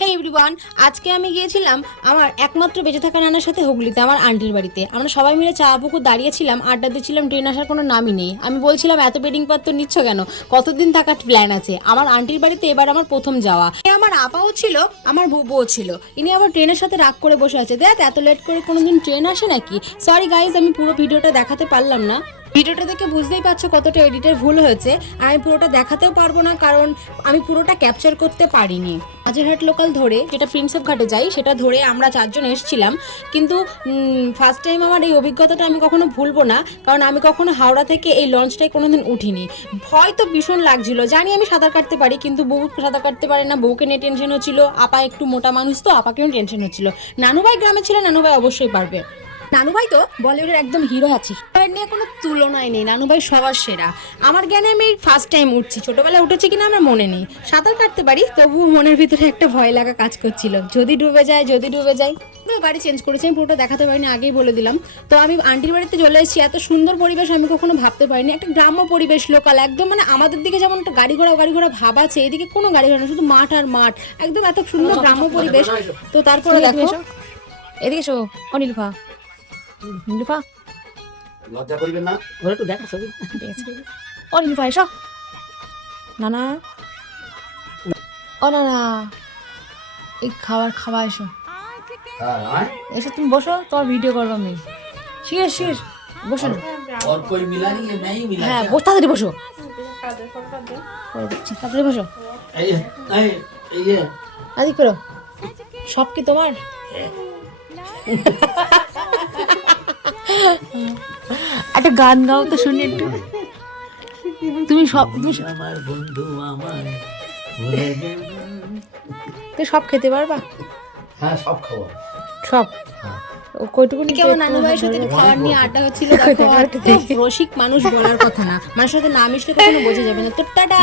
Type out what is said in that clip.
হে everyone আজকে আমি গিয়েছিলাম আমার একমাত্র বেঁচে থাকা নানার সাথে হুগলিতে, আমার আন্টির বাড়িতে। আমরা সবাই মিলে চা পুকুর দাঁড়িয়েছিলাম, আড্ডা দিচ্ছিলাম ট্রেন আসার কোনো নামই নেই। আমি বলছিলাম, এত বেডিং পত্র নিচ্ছ কেন? কতদিন থাকার প্ল্যান আছে? আমার আন্টির বাড়িতে এবার আমার প্রথম যাওয়া। আমার আপাও ছিল, আমার বুবুও ছিল। ইনি আবার ট্রেনের সাথে রাগ করে বসে আছে। দেখ, এত লেট করে কোনোদিন ট্রেন আসে নাকি? সরি গাইজ আমি পুরো ভিডিওটা দেখাতে পারলাম না। ভিডিওটা দেখে বুঝতেই পারছ কতটা এডিটের ভুল হয়েছে। আমি পুরোটা দেখাতেও পারব না, কারণ আমি পুরোটা ক্যাপচার করতে পারিনি। হাজারহাট লোকাল ধরে যেটা প্রিন্সেপ ঘাটে যাই, সেটা ধরে আমরা চারজন এসেছিলাম। কিন্তু ফার্স্ট টাইম আমার এই অভিজ্ঞতাটা আমি কখনো ভুলবো না, কারণ আমি কখনো হাওড়া থেকে এই লঞ্চটায় কোনোদিন উঠিনি। ভয় তো ভীষণ লাগছিল, জানি আমি সাঁতার কাটতে পারি, কিন্তু বউ সাঁতার কাটতে পারে না, বউকে নিয়ে টেনশন হচ্ছিল, আপা একটু মোটা মানুষ তো, আপাকেও টেনশন হচ্ছিল। নানুভাই গ্রামে ছিল, নানুভাই অবশ্যই পারবে। নানুভাই তো বলিউডের একদম হিরো আছে ভাই নিয়ে কোনো তুলনাই নেই নানুভাই সবার সেরা। আমার জ্ঞানে আমি ফার্স্ট টাইম উঠছি ছোটবেলায় উঠেছি কিনা আমার মনে নেই। সাঁতার কাটতে পারি তবুও মনের ভিতরে একটা ভয় লাগা কাজ করছিল। যদি ডুবে যায় যদি ডুবে যায়। গাড়ি চেঞ্জ করেছি আমি পুরোটা দেখাতে পারিনি আগেই বলে দিলাম। তো আমি আন্টির বাড়িতে চলে এসেছি এত সুন্দর পরিবেশ আমি কখনো ভাবতে পারিনি। একটা গ্রাম্য পরিবেশ লোকাল একদম মানে আমাদের দিকে যেমন একটা গাড়ি ঘোড়া গাড়ি ঘোড়া ভাব আছে এদিকে কোনো গাড়ি ঘোড়া না শুধু মাঠ আর মাঠ। একদম এত সুন্দর গ্রাম্য পরিবেশ। তো তারপরে দেখো। এদিকে এসো ও নীলুফা। নীলুফা? লজ্জা না। ওরা একটু দেখা ছবি ভাই এসো। না না ও না না এই খাবার খাওয়া এসো। এসো তুমি বসো তোমার ভিডিও করব আমি। শির শির বসো না। হ্যাঁ বস তাড়াতাড়ি বসো। বসো। করো। সব কি তোমার? একটা গান গাও তো শুনি একটু। তুমি সব তুমি আমার বন্ধু আমার ভুলে সব খেতে পারবা? হ্যাঁ সব খাব। সব? হ্যাঁ। আমার নানু ভাইয়ের সাথে খাবার নিয়ে আড্ডা হচ্ছিল রসিক মানুষ বলার কথা না। মানুষের সাথে না মিশলে কখনো বোঝা যাবে না। তো টাটা!